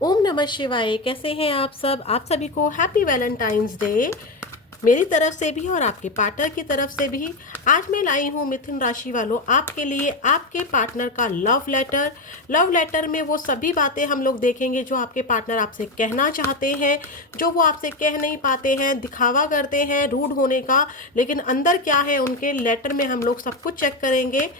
ओम नमः शिवाय। कैसे हैं आप सब? आप सभी को हैप्पी वैलेंटाइंस डे मेरी तरफ से भी और आपके पार्टनर की तरफ से भी। आज मैं लाई हूँ मिथुन राशि वालों आपके लिए आपके पार्टनर का लव लेटर। लव लेटर में वो सभी बातें हम लोग देखेंगे जो आपके पार्टनर आपसे कहना चाहते हैं, जो वो आपसे कह नहीं पाते हैं, दिखावा करते हैं रूड होने का, लेकिन अंदर क्या है उनके लेटर में हम लोग सब कुछ चेक करेंगे।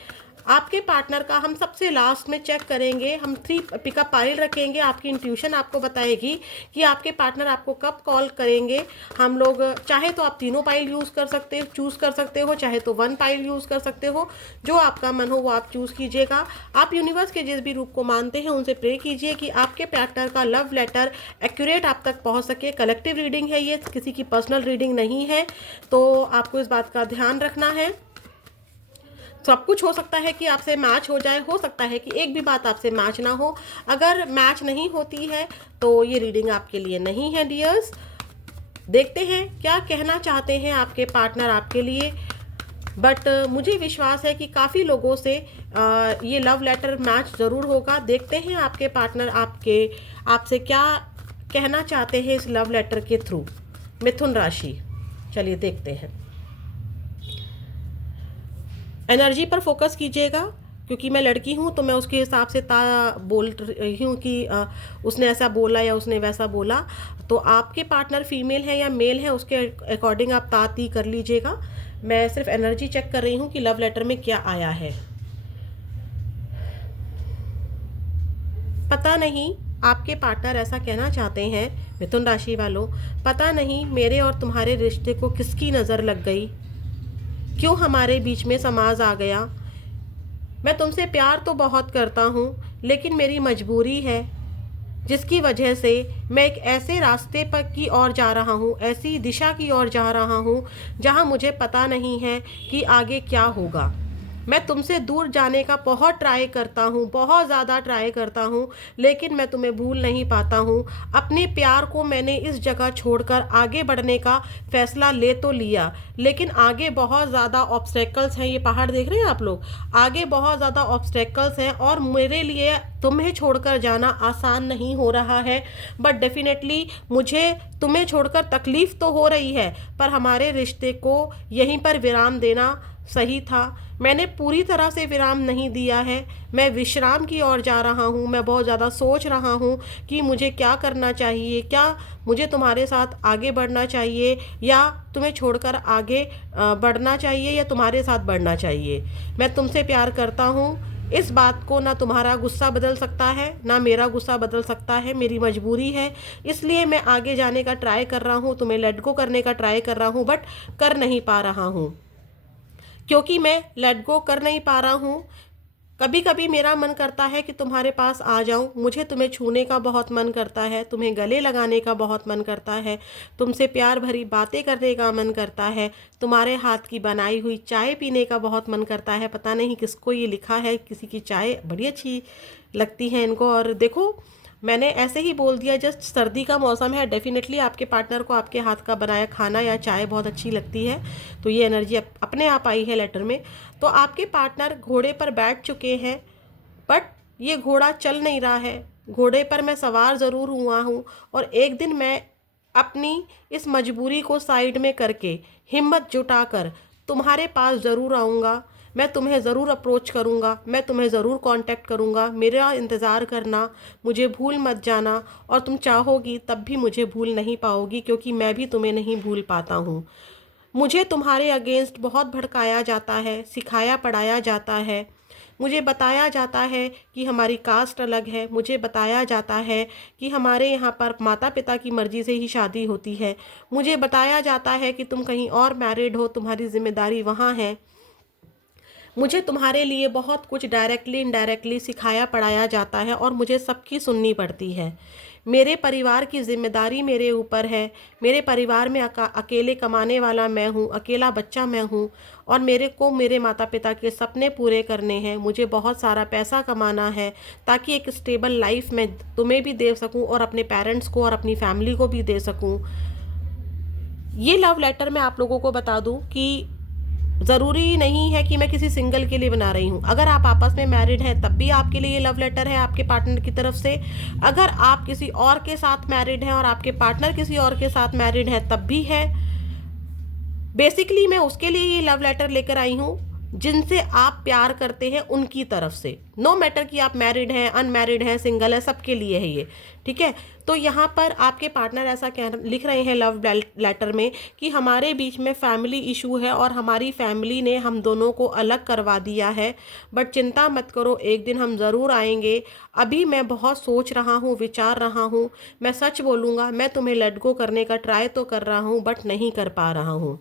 आपके पार्टनर का हम सबसे लास्ट में चेक करेंगे। हम 3 पिकअप पाइल रखेंगे। आपकी इंट्यूशन आपको बताएगी कि आपके पार्टनर आपको कब कॉल करेंगे। हम लोग चाहे तो आप तीनों पाइल यूज़ कर सकते हो, चूज़ कर सकते हो, चाहे तो 1 पाइल यूज़ कर सकते हो। जो आपका मन हो वो आप चूज़ कीजिएगा। आप यूनिवर्स के जिस भी रूप को मानते हैं उनसे प्रे कीजिए कि आपके पार्टनर का लव लेटर एक्यूरेट आप तक पहुंच सके। कलेक्टिव रीडिंग है, ये किसी की पर्सनल रीडिंग नहीं है, तो आपको इस बात का ध्यान रखना है। सब कुछ हो सकता है कि आपसे मैच हो जाए, हो सकता है कि एक भी बात आपसे मैच ना हो। अगर मैच नहीं होती है तो ये रीडिंग आपके लिए नहीं है डियर्स। देखते हैं क्या कहना चाहते हैं आपके पार्टनर आपके लिए। बट मुझे विश्वास है कि काफ़ी लोगों से ये लव लेटर मैच ज़रूर होगा। देखते हैं आपके पार्टनर आपसे क्या कहना चाहते हैं इस लव लेटर के थ्रू। मिथुन राशि, चलिए देखते हैं। एनर्जी पर फोकस कीजिएगा, क्योंकि मैं लड़की हूँ तो मैं उसके हिसाब से बोल रही हूँ कि उसने ऐसा बोला या उसने वैसा बोला। तो आपके पार्टनर फीमेल है या मेल है उसके अकॉर्डिंग आप ती कर लीजिएगा। मैं सिर्फ एनर्जी चेक कर रही हूँ कि लव लेटर में क्या आया है। पता नहीं आपके पार्टनर ऐसा कहना चाहते हैं मिथुन राशि वालों, पता नहीं मेरे और तुम्हारे रिश्ते को किसकी नज़र लग गई, क्यों हमारे बीच में समाज आ गया। मैं तुमसे प्यार तो बहुत करता हूँ, लेकिन मेरी मजबूरी है जिसकी वजह से मैं एक ऐसे रास्ते पर की ओर जा रहा हूँ, ऐसी दिशा की ओर जा रहा हूँ जहाँ मुझे पता नहीं है कि आगे क्या होगा। मैं तुमसे दूर जाने का बहुत ट्राई करता हूँ, बहुत ज़्यादा ट्राई करता हूँ, लेकिन मैं तुम्हें भूल नहीं पाता हूँ। अपने प्यार को मैंने इस जगह छोड़कर आगे बढ़ने का फैसला ले तो लिया, लेकिन आगे बहुत ज़्यादा ऑब्स्टेकल्स हैं। ये पहाड़ देख रहे हैं आप लोग, आगे बहुत ज़्यादा ऑब्स्टेकल्स हैं और मेरे लिए तुम्हें छोड़कर जाना आसान नहीं हो रहा है। बट डेफिनेटली मुझे तुम्हें छोड़कर तकलीफ़ तो हो रही है, पर हमारे रिश्ते को यहीं पर विराम देना सही था। मैंने पूरी तरह से विराम नहीं दिया है, मैं विश्राम की ओर जा रहा हूँ। मैं बहुत ज़्यादा सोच रहा हूँ कि मुझे क्या करना चाहिए, क्या मुझे तुम्हारे साथ आगे बढ़ना चाहिए या तुम्हें छोड़कर आगे बढ़ना चाहिए या तुम्हारे साथ बढ़ना चाहिए। मैं तुमसे प्यार करता हूँ, इस बात को ना तुम्हारा गुस्सा बदल सकता है ना मेरा गुस्सा बदल सकता है। मेरी मजबूरी है, इसलिए मैं आगे जाने का ट्राई कर रहा हूँ, तुम्हें लेट गो करने का ट्राई कर रहा हूँ, बट कर नहीं पा रहा हूँ। क्योंकि मैं लेट गो कर नहीं पा रहा हूँ, कभी कभी मेरा मन करता है कि तुम्हारे पास आ जाऊं। मुझे तुम्हें छूने का बहुत मन करता है, तुम्हें गले लगाने का बहुत मन करता है, तुमसे प्यार भरी बातें करने का मन करता है, तुम्हारे हाथ की बनाई हुई चाय पीने का बहुत मन करता है। पता नहीं किसको ये लिखा है, किसी की चाय बड़ी अच्छी लगती है इनको। और देखो, मैंने ऐसे ही बोल दिया, जस्ट सर्दी का मौसम है, डेफिनेटली आपके पार्टनर को आपके हाथ का बनाया खाना या चाय बहुत अच्छी लगती है। तो ये एनर्जी अपने आप आई है लेटर में। तो आपके पार्टनर घोड़े पर बैठ चुके हैं, बट ये घोड़ा चल नहीं रहा है। घोड़े पर मैं सवार ज़रूर हुआ हूँ और एक दिन मैं अपनी इस मजबूरी को साइड में करके हिम्मत जुटाकर तुम्हारे पास ज़रूर आऊँगा। मैं तुम्हें ज़रूर अप्रोच करूँगा, मैं तुम्हें ज़रूर कांटेक्ट करूँगा। मेरा इंतज़ार करना, मुझे भूल मत जाना। और तुम चाहोगी तब भी मुझे भूल नहीं पाओगी, क्योंकि मैं भी तुम्हें नहीं भूल पाता हूँ। मुझे तुम्हारे अगेंस्ट बहुत भड़काया जाता है, सिखाया पढ़ाया जाता है। मुझे बताया जाता है कि हमारी कास्ट अलग है, मुझे बताया जाता है कि हमारे यहाँ पर माता पिता की मर्ज़ी से ही शादी होती है, मुझे बताया जाता है कि तुम कहीं और मैरिड हो, तुम्हारी जिम्मेदारी वहाँ है। मुझे तुम्हारे लिए बहुत कुछ डायरेक्टली इनडायरेक्टली सिखाया पढ़ाया जाता है और मुझे सबकी सुननी पड़ती है। मेरे परिवार की जिम्मेदारी मेरे ऊपर है। मेरे परिवार में अकेले कमाने वाला मैं हूँ, अकेला बच्चा मैं हूँ और मेरे को मेरे माता पिता के सपने पूरे करने हैं। मुझे बहुत सारा पैसा कमाना है ताकि एक स्टेबल लाइफ मैं तुम्हें भी दे सकूँ और अपने पेरेंट्स को और अपनी फैमिली को भी दे सकूँ। ये लव लेटर मैं आप लोगों को बता दूँ कि ज़रूरी नहीं है कि मैं किसी सिंगल के लिए बना रही हूँ। अगर आप आपस में मैरिड हैं तब भी आपके लिए ये लव लेटर है आपके पार्टनर की तरफ से। अगर आप किसी और के साथ मैरिड हैं और आपके पार्टनर किसी और के साथ मैरिड है तब भी है। बेसिकली मैं उसके लिए ये लव लेटर लेकर आई हूँ जिनसे आप प्यार करते हैं, उनकी तरफ से। नो मैटर कि आप मैरिड हैं, अनमैरिड हैं, सिंगल है, सबके लिए है ये। ठीक है, तो यहाँ पर आपके पार्टनर ऐसा कह लिख रहे हैं लव लेटर में कि हमारे बीच में फैमिली इशू है और हमारी फैमिली ने हम दोनों को अलग करवा दिया है, बट चिंता मत करो, एक दिन हम ज़रूर आएंगे। अभी मैं बहुत सोच रहा हूँ, विचार रहा हूँ। मैं सच बोलूँगा, मैं तुम्हें लेट गो करने का ट्राई तो कर रहा हूँ बट नहीं कर पा रहा हूँ।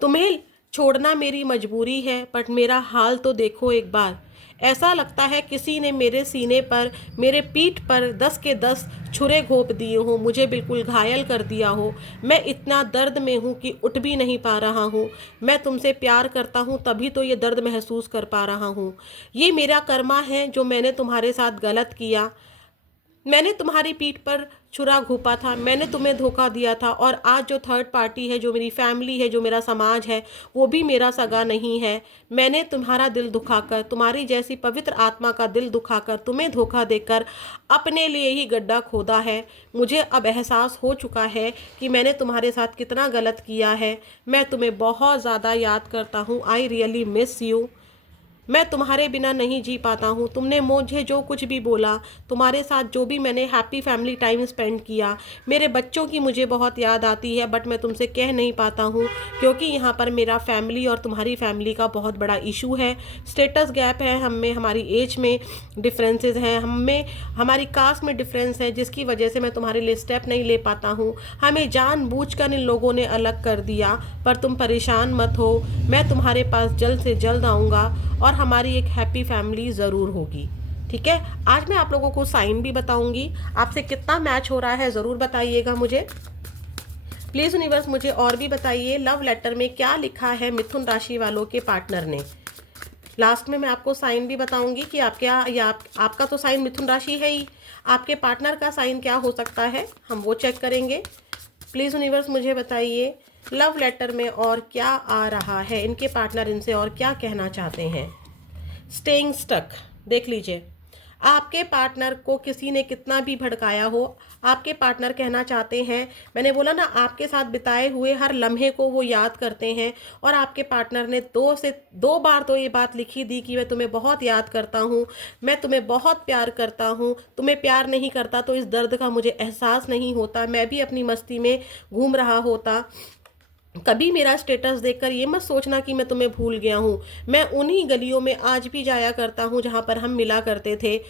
तुम्हें छोड़ना मेरी मजबूरी है, बट मेरा हाल तो देखो एक बार। ऐसा लगता है किसी ने मेरे सीने पर, मेरे पीठ पर 10 के 10 छुरे घोंप दिए हो, मुझे बिल्कुल घायल कर दिया हो। मैं इतना दर्द में हूँ कि उठ भी नहीं पा रहा हूँ। मैं तुमसे प्यार करता हूँ तभी तो ये दर्द महसूस कर पा रहा हूँ। ये मेरा कर्मा है जो मैंने तुम्हारे साथ गलत किया। मैंने तुम्हारी पीठ पर छुरा घोंपा था, मैंने तुम्हें धोखा दिया था, और आज जो थर्ड पार्टी है, जो मेरी फैमिली है, जो मेरा समाज है, वो भी मेरा सगा नहीं है। मैंने तुम्हारा दिल दुखाकर, तुम्हारी जैसी पवित्र आत्मा का दिल दुखाकर, तुम्हें धोखा देकर अपने लिए ही गड्ढा खोदा है। मुझे अब एहसास हो चुका है कि मैंने तुम्हारे साथ कितना गलत किया है। मैं तुम्हें बहुत ज़्यादा याद करता हूँ। I really miss you. मैं तुम्हारे बिना नहीं जी पाता हूँ। तुमने मुझे जो कुछ भी बोला, तुम्हारे साथ जो भी मैंने हैप्पी फैमिली टाइम स्पेंड किया, मेरे बच्चों की मुझे बहुत याद आती है, बट मैं तुमसे कह नहीं पाता हूँ क्योंकि यहाँ पर मेरा फैमिली और तुम्हारी फैमिली का बहुत बड़ा इशू है। स्टेटस गैप है हम में, हमारी एज में डिफरेंसेस हैं, हम में हमारी कास्ट में डिफरेंस है, जिसकी वजह से मैं तुम्हारे लिए स्टेप नहीं ले पाता हूँ। हमें जानबूझकर इन लोगों ने अलग कर दिया, पर तुम परेशान मत हो, मैं तुम्हारे पास जल्द से जल्द आऊँगा और हमारी एक हैप्पी फैमिली ज़रूर होगी। ठीक है, आज मैं आप लोगों को साइन भी बताऊंगी। आपसे कितना मैच हो रहा है ज़रूर बताइएगा मुझे। प्लीज़ यूनिवर्स मुझे और भी बताइए लव लेटर में क्या लिखा है मिथुन राशि वालों के पार्टनर ने। लास्ट में मैं आपको साइन भी बताऊंगी कि आपका तो साइन मिथुन राशि है ही, आपके पार्टनर का साइन क्या हो सकता है हम वो चेक करेंगे। प्लीज़ यूनिवर्स मुझे बताइए लव लेटर में और क्या आ रहा है, इनके पार्टनर इनसे और क्या कहना चाहते हैं। स्टेइंग स्टक, देख लीजिए, आपके पार्टनर को किसी ने कितना भी भड़काया हो, आपके पार्टनर कहना चाहते हैं, मैंने बोला ना, आपके साथ बिताए हुए हर लम्हे को वो याद करते हैं। और आपके पार्टनर ने 2 बार तो ये बात लिखी दी कि मैं तुम्हें बहुत याद करता हूँ, मैं तुम्हें बहुत प्यार करता हूँ। तुम्हें प्यार नहीं करता तो इस दर्द का मुझे एहसास नहीं होता, मैं भी अपनी मस्ती में घूम रहा होता। कभी मेरा स्टेटस देखकर ये मत सोचना कि मैं तुम्हें भूल गया हूँ। मैं उन्हीं गलियों में आज भी जाया करता हूँ जहाँ पर हम मिला करते थे।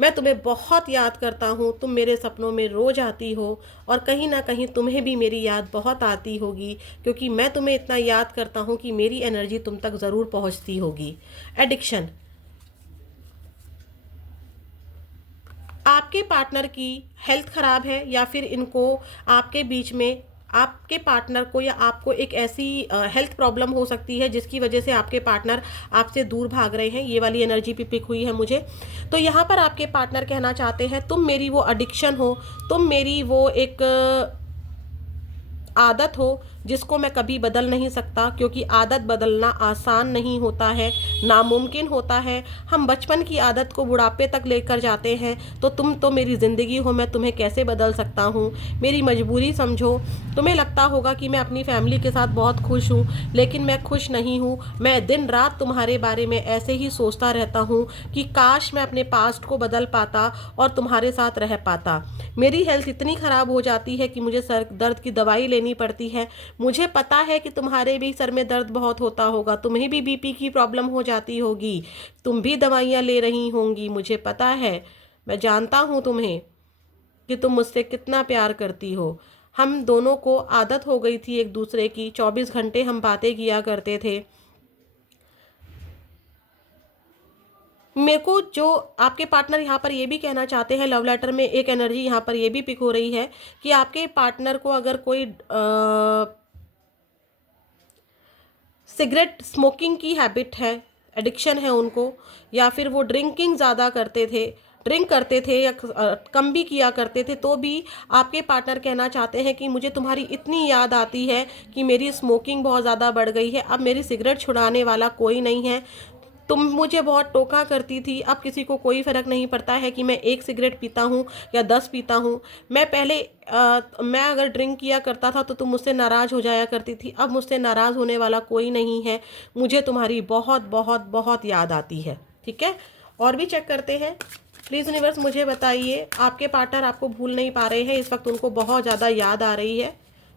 मैं तुम्हें बहुत याद करता हूँ, तुम मेरे सपनों में रोज आती हो, और कहीं ना कहीं तुम्हें भी मेरी याद बहुत आती होगी, क्योंकि मैं तुम्हें इतना याद करता हूँ कि मेरी एनर्जी तुम तक ज़रूर पहुँचती होगी। एडिक्शन, आपके पार्टनर की हेल्थ ख़राब है, या फिर इनको आपके बीच में, आपके पार्टनर को या आपको एक ऐसी हेल्थ प्रॉब्लम हो सकती है जिसकी वजह से आपके पार्टनर आपसे दूर भाग रहे हैं। ये वाली एनर्जी भी पिक हुई है मुझे। तो यहाँ पर आपके पार्टनर कहना चाहते हैं तुम मेरी वो एडिक्शन हो, तुम मेरी वो एक आदत हो जिसको मैं कभी बदल नहीं सकता, क्योंकि आदत बदलना आसान नहीं होता है, नामुमकिन होता है। हम बचपन की आदत को बुढ़ापे तक लेकर जाते हैं, तो तुम तो मेरी ज़िंदगी हो, मैं तुम्हें कैसे बदल सकता हूँ। मेरी मजबूरी समझो। तुम्हें लगता होगा कि मैं अपनी फैमिली के साथ बहुत खुश हूँ, लेकिन मैं खुश नहीं हूँ। मैं दिन रात तुम्हारे बारे में ऐसे ही सोचता रहता हूँ कि काश मैं अपने पास्ट को बदल पाता और तुम्हारे साथ रह पाता। मेरी हेल्थ इतनी ख़राब हो जाती है कि मुझे सर दर्द की दवाई लेनी पड़ती है। मुझे पता है कि तुम्हारे भी सर में दर्द बहुत होता होगा, तुम्हें भी बीपी की प्रॉब्लम हो जाती होगी, तुम भी दवाइयाँ ले रही होंगी, मुझे पता है। मैं जानता हूँ तुम्हें कि तुम मुझसे कितना प्यार करती हो। हम दोनों को आदत हो गई थी एक दूसरे की, 24 घंटे हम बातें किया करते थे। मेरे को जो आपके पार्टनर यहाँ पर ये भी कहना चाहते हैं, लव लेटर में एक एनर्जी यहाँ पर ये भी पिक हो रही है कि आपके पार्टनर को अगर कोई सिगरेट स्मोकिंग की हैबिट है, एडिक्शन है उनको, या फिर वो ड्रिंकिंग ज़्यादा करते थे, ड्रिंक करते थे या कम भी किया करते थे, तो भी आपके पार्टनर कहना चाहते हैं कि मुझे तुम्हारी इतनी याद आती है कि मेरी स्मोकिंग बहुत ज़्यादा बढ़ गई है, अब मेरी सिगरेट छुड़ाने वाला कोई नहीं है। तुम मुझे बहुत टोका करती थी, अब किसी को कोई फ़र्क नहीं पड़ता है कि मैं 1 सिगरेट पीता हूँ या 10 पीता हूँ। मैं पहले मैं अगर ड्रिंक किया करता था तो तुम मुझसे नाराज़ हो जाया करती थी, अब मुझसे नाराज़ होने वाला कोई नहीं है। मुझे तुम्हारी बहुत बहुत बहुत याद आती है। ठीक है, और भी चेक करते हैं। प्लीज़ यूनिवर्स मुझे बताइए, आपके पार्टनर आपको भूल नहीं पा रहे हैं, इस वक्त उनको बहुत ज़्यादा याद आ रही है।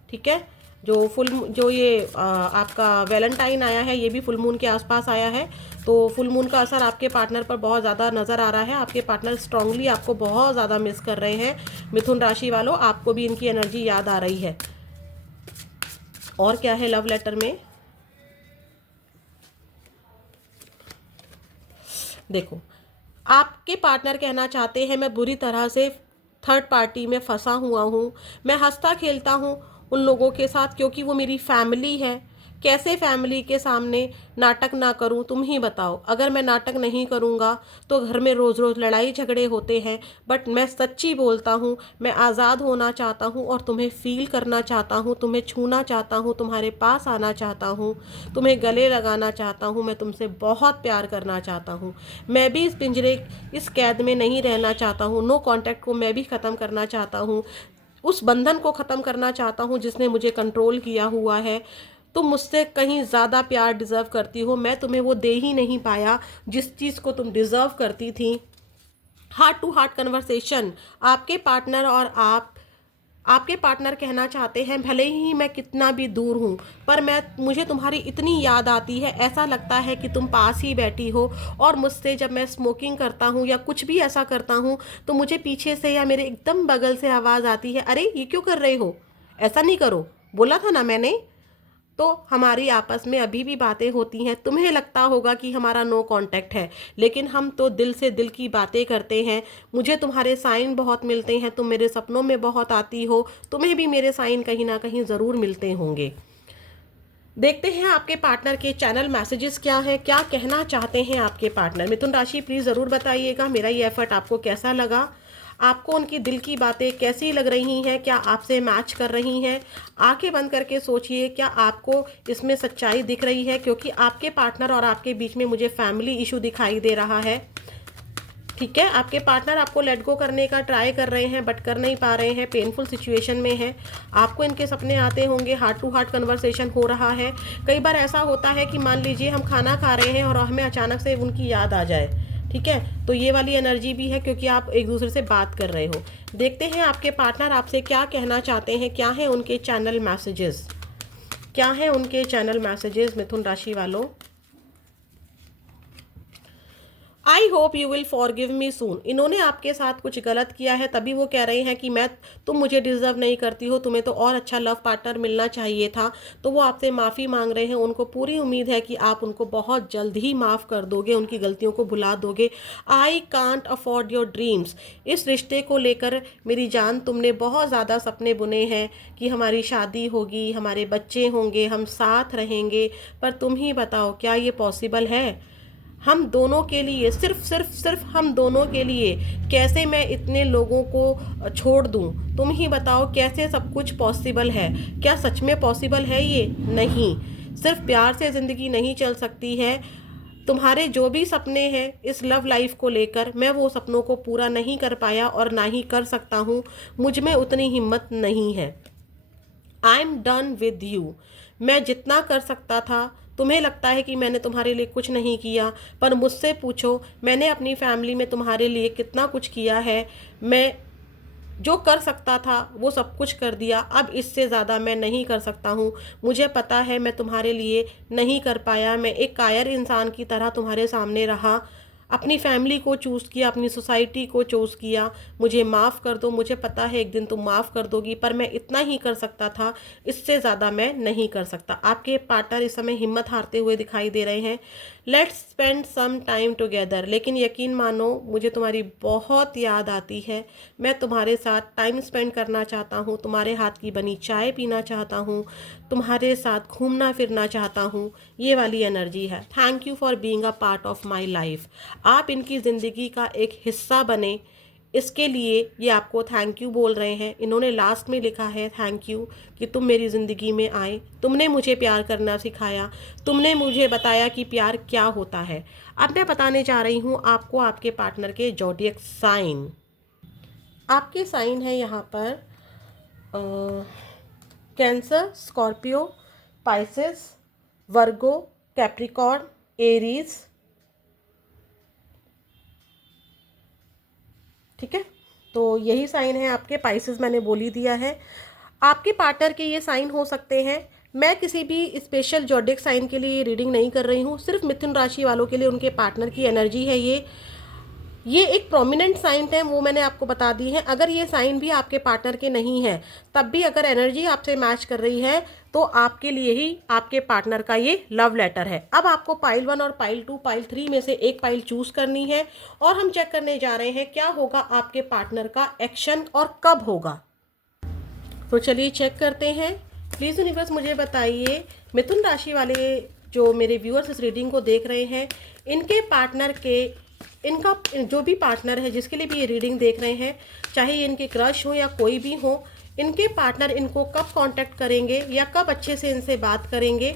ठीक है, जो ये आपका वैलेंटाइन आया है, ये भी फुल मून के आसपास आया है, तो फुल मून का असर आपके पार्टनर पर बहुत ज़्यादा नज़र आ रहा है। आपके पार्टनर स्ट्रांगली आपको बहुत ज़्यादा मिस कर रहे हैं। मिथुन राशि वालों, आपको भी इनकी एनर्जी याद आ रही है। और क्या है लव लेटर में, देखो आपके पार्टनर कहना चाहते हैं मैं बुरी तरह से थर्ड पार्टी में फंसा हुआ हूँ। मैं हंसता खेलता हूँ उन लोगों के साथ क्योंकि वो मेरी फैमिली है। कैसे फैमिली के सामने नाटक ना करूं, तुम ही बताओ। अगर मैं नाटक नहीं करूंगा तो घर में रोज़ रोज़ लड़ाई झगड़े होते हैं। बट मैं सच्ची बोलता हूँ, मैं आज़ाद होना चाहता हूँ और तुम्हें फील करना चाहता हूँ, तुम्हें छूना चाहता हूँ, तुम्हारे पास आना चाहता हूँ, तुम्हें गले लगाना चाहता हूँ, मैं तुमसे बहुत प्यार करना चाहता हूँ। मैं भी इस पिंजरे, इस कैद में नहीं रहना चाहता हूँ। नो कॉन्टैक्ट को मैं भी ख़त्म करना चाहता हूँ, उस बंधन को ख़त्म करना चाहता हूँ जिसने मुझे कंट्रोल किया हुआ है। तुम मुझसे कहीं ज़्यादा प्यार डिज़र्व करती हो, मैं तुम्हें वो दे ही नहीं पाया जिस चीज़ को तुम डिज़र्व करती थी। हार्ट टू हार्ट कन्वर्सेशन, आपके पार्टनर और आपके पार्टनर कहना चाहते हैं भले ही मैं कितना भी दूर हूँ, पर मुझे तुम्हारी इतनी याद आती है, ऐसा लगता है कि तुम पास ही बैठी हो। और मुझसे जब मैं स्मोकिंग करता हूँ या कुछ भी ऐसा करता हूँ तो मुझे पीछे से या मेरे एकदम बगल से आवाज़ आती है, अरे ये क्यों कर रहे हो, ऐसा नहीं करो, बोला था ना मैंने। तो हमारी आपस में अभी भी बातें होती हैं। तुम्हें लगता होगा कि हमारा नो कांटेक्ट है, लेकिन हम तो दिल से दिल की बातें करते हैं। मुझे तुम्हारे साइन बहुत मिलते हैं, तुम मेरे सपनों में बहुत आती हो, तुम्हें भी मेरे साइन कहीं ना कहीं ज़रूर मिलते होंगे। देखते हैं आपके पार्टनर के चैनल मैसेजेस क्या हैं, क्या कहना चाहते हैं आपके पार्टनर। मिथुन राशि प्लीज़ ज़रूर बताइएगा मेरा ये एफर्ट आपको कैसा लगा, आपको उनकी दिल की बातें कैसी लग रही हैं, क्या आपसे मैच कर रही हैं। आंखें बंद करके सोचिए, क्या आपको इसमें सच्चाई दिख रही है, क्योंकि आपके पार्टनर और आपके बीच में मुझे फैमिली इशू दिखाई दे रहा है। ठीक है, आपके पार्टनर आपको लेट गो करने का ट्राई कर रहे हैं बट कर नहीं पा रहे हैं, पेनफुल सिचुएशन में है। आपको इनके सपने आते होंगे, हार्ट टू हार्ट कन्वर्सेशन हो रहा है। कई बार ऐसा होता है कि मान लीजिए हम खाना खा रहे हैं और हमें अचानक से उनकी याद आ जाए। ठीक है, तो ये वाली एनर्जी भी है क्योंकि आप एक दूसरे से बात कर रहे हो। देखते हैं आपके पार्टनर आपसे क्या कहना चाहते हैं, क्या है उनके चैनल मैसेजेस, क्या है उनके चैनल मैसेजेस मिथुन राशि वालों। I hope you will forgive me soon. इन्होंने आपके साथ कुछ गलत किया है, तभी वो कह रहे हैं कि तुम मुझे डिजर्व नहीं करती हो, तुम्हें तो और अच्छा लव पार्टनर मिलना चाहिए था। तो वो आपसे माफ़ी मांग रहे हैं। उनको पूरी उम्मीद है कि आप उनको बहुत जल्द ही माफ़ कर दोगे, उनकी गलतियों को भुला दोगे। I can't afford your dreams. इस रिश्ते को लेकर मेरी जान, तुमने बहुत ज़्यादा सपने बुने हैं कि हमारी शादी होगी, हमारे बच्चे होंगे, हम साथ रहेंगे, पर तुम ही बताओ क्या ये पॉसिबल है। हम दोनों के लिए, सिर्फ हम दोनों के लिए कैसे मैं इतने लोगों को छोड़ दूं। तुम ही बताओ कैसे सब कुछ पॉसिबल है। क्या सच में पॉसिबल है ये? नहीं, सिर्फ प्यार से ज़िंदगी नहीं चल सकती है। तुम्हारे जो भी सपने हैं इस लव लाइफ को लेकर, मैं वो सपनों को पूरा नहीं कर पाया और ना ही कर सकता हूँ। मुझ में उतनी हिम्मत नहीं है। I am done with you. मैं जितना कर सकता था, तुम्हें लगता है कि मैंने तुम्हारे लिए कुछ नहीं किया, पर मुझसे पूछो मैंने अपनी फैमिली में तुम्हारे लिए कितना कुछ किया है। मैं जो कर सकता था वो सब कुछ कर दिया, अब इससे ज़्यादा मैं नहीं कर सकता हूँ। मुझे पता है मैं तुम्हारे लिए नहीं कर पाया, मैं एक कायर इंसान की तरह तुम्हारे सामने रहा, अपनी फैमिली को चूज़ किया, अपनी सोसाइटी को चूज़ किया। मुझे माफ़ कर दो, मुझे पता है एक दिन तुम माफ़ कर दोगी, पर मैं इतना ही कर सकता था, इससे ज़्यादा मैं नहीं कर सकता। आपके पार्टनर इस समय हिम्मत हारते हुए दिखाई दे रहे हैं। Let's spend some time together. लेकिन यकीन मानो मुझे तुम्हारी बहुत याद आती है, मैं तुम्हारे साथ टाइम स्पेंड करना चाहता हूँ, तुम्हारे हाथ की बनी चाय पीना चाहता हूँ, तुम्हारे साथ घूमना फिरना चाहता हूँ। ये वाली एनर्जी है। Thank you for being a part of my life. आप इनकी ज़िंदगी का एक हिस्सा बने, इसके लिए ये आपको थैंक यू बोल रहे हैं। इन्होंने लास्ट में लिखा है थैंक यू कि तुम मेरी ज़िंदगी में आए, तुमने मुझे प्यार करना सिखाया, तुमने मुझे बताया कि प्यार क्या होता है। अब मैं बताने जा रही हूँ आपको आपके पार्टनर के ज़ोडिएक साइन। आपके साइन है यहाँ पर कैंसर, स्कॉर्पियो, पाइसेस, वर्गो, कैप्रिकॉर्न, एरीज। ठीक है, तो यही साइन है आपके। पाइसेस मैंने बोल ही दिया है। आपके पार्टनर के ये साइन हो सकते हैं। मैं किसी भी स्पेशल जोडिक साइन के लिए रीडिंग नहीं कर रही हूँ, सिर्फ मिथुन राशि वालों के लिए उनके पार्टनर की एनर्जी है। ये एक प्रोमिनेंट साइन है, वो मैंने आपको बता दी है। अगर ये साइन भी आपके पार्टनर के नहीं है, तब भी अगर एनर्जी आपसे मैच कर रही है, तो आपके लिए ही आपके पार्टनर का ये लव लेटर है। अब आपको पाइल 1 और पाइल 2, पाइल 3 में से एक पाइल चूज करनी है, और हम चेक करने जा रहे हैं क्या होगा आपके पार्टनर का एक्शन और कब होगा। तो चलिए चेक करते हैं। प्लीज़ यूनिवर्स मुझे बताइए, मिथुन राशि वाले जो मेरे व्यूअर्स इस रीडिंग को देख रहे हैं, इनके पार्टनर के, इनका जो भी पार्टनर है जिसके लिए भी ये रीडिंग देख रहे हैं, चाहे ये इनके क्रश हो या कोई भी हो, इनके पार्टनर इनको कब कांटेक्ट करेंगे या कब अच्छे से इनसे बात करेंगे।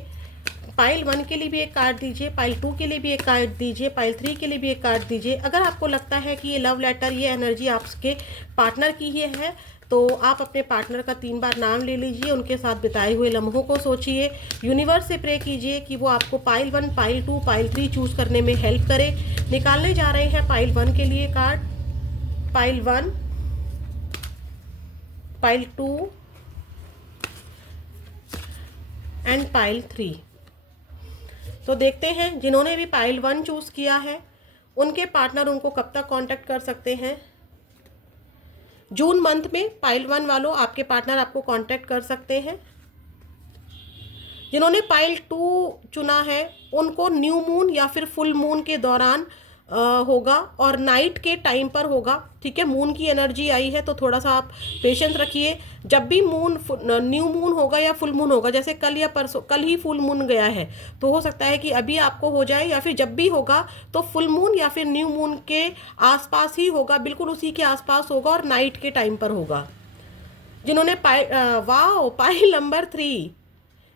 पाइल 1 के लिए भी एक कार्ड दीजिए, पाइल 2 के लिए भी एक कार्ड दीजिए, पाइल 3 के लिए भी एक कार्ड दीजिए। अगर आपको लगता है कि ये लव लेटर, ये एनर्जी आपके पार्टनर की ही है, तो आप अपने पार्टनर का 3 बार नाम ले लीजिए, उनके साथ बिताए हुए लम्हों को सोचिए, यूनिवर्स से प्रे कीजिए कि वो आपको पाइल 1, पाइल 2, पाइल 3 चूज़ करने में हेल्प करे। निकालने जा रहे हैं पाइल 1 के लिए card, pile 1, pile 2 and pile 3। तो देखते हैं जिन्होंने भी पाइल 1 चूज़ किया है, उनके पार्टनर उनको कब तक कांटेक्ट कर सकते हैं। जून मंथ में पाइल 1 वालों आपके पार्टनर आपको कांटेक्ट कर सकते हैं। जिन्होंने पाइल 2 चुना है, उनको न्यू मून या फिर फुल मून के दौरान होगा, और नाइट के टाइम पर होगा। ठीक है, मून की एनर्जी आई है तो थोड़ा सा आप पेशेंस रखिए। जब भी न्यू मून होगा या फुल मून होगा, जैसे कल या परसों, कल ही फुल मून गया है, तो हो सकता है कि अभी आपको हो जाए, या फिर जब भी होगा तो फुल मून या फिर न्यू मून के आसपास ही होगा, बिल्कुल उसी के आसपास होगा, और नाइट के टाइम पर होगा। जिन्होंने पाइल नंबर 3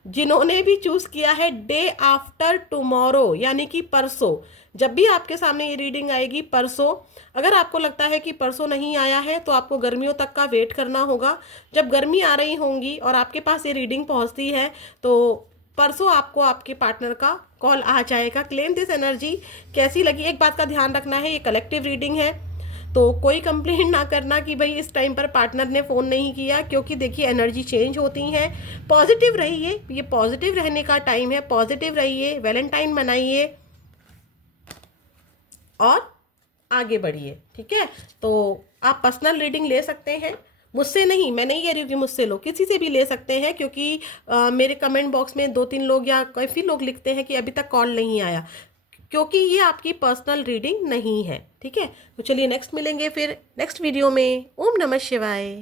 जिन्होंने भी चूज किया है, डे आफ्टर टुमारो, यानी कि परसों, जब भी आपके सामने ये रीडिंग आएगी परसों। अगर आपको लगता है कि परसों नहीं आया है, तो आपको गर्मियों तक का वेट करना होगा। जब गर्मी आ रही होंगी और आपके पास ये रीडिंग पहुंचती है, तो परसों आपको आपके पार्टनर का कॉल आ जाएगा। Claim this energy. कैसी लगी, एक बात का ध्यान रखना है, ये कलेक्टिव रीडिंग है, तो कोई कंप्लेंट ना करना कि भाई इस टाइम पर पार्टनर ने फ़ोन नहीं किया, क्योंकि देखिए एनर्जी चेंज होती हैं। पॉजिटिव रहिए, ये पॉजिटिव रहने का टाइम है, पॉजिटिव रहिए, वैलेंटाइन मनाइए और आगे बढ़िए। ठीक है, तो आप पर्सनल रीडिंग ले सकते हैं, मुझसे नहीं, मैं नहीं कह रही हूँ कि मुझसे लो, किसी से भी ले सकते हैं, क्योंकि मेरे कमेंट बॉक्स में 2-3 लोग या काफ़ी लोग लिखते हैं कि अभी तक कॉल नहीं आया, क्योंकि ये आपकी पर्सनल रीडिंग नहीं है। ठीक है, तो चलिए नेक्स्ट मिलेंगे फिर नेक्स्ट वीडियो में। ओम नमः शिवाय।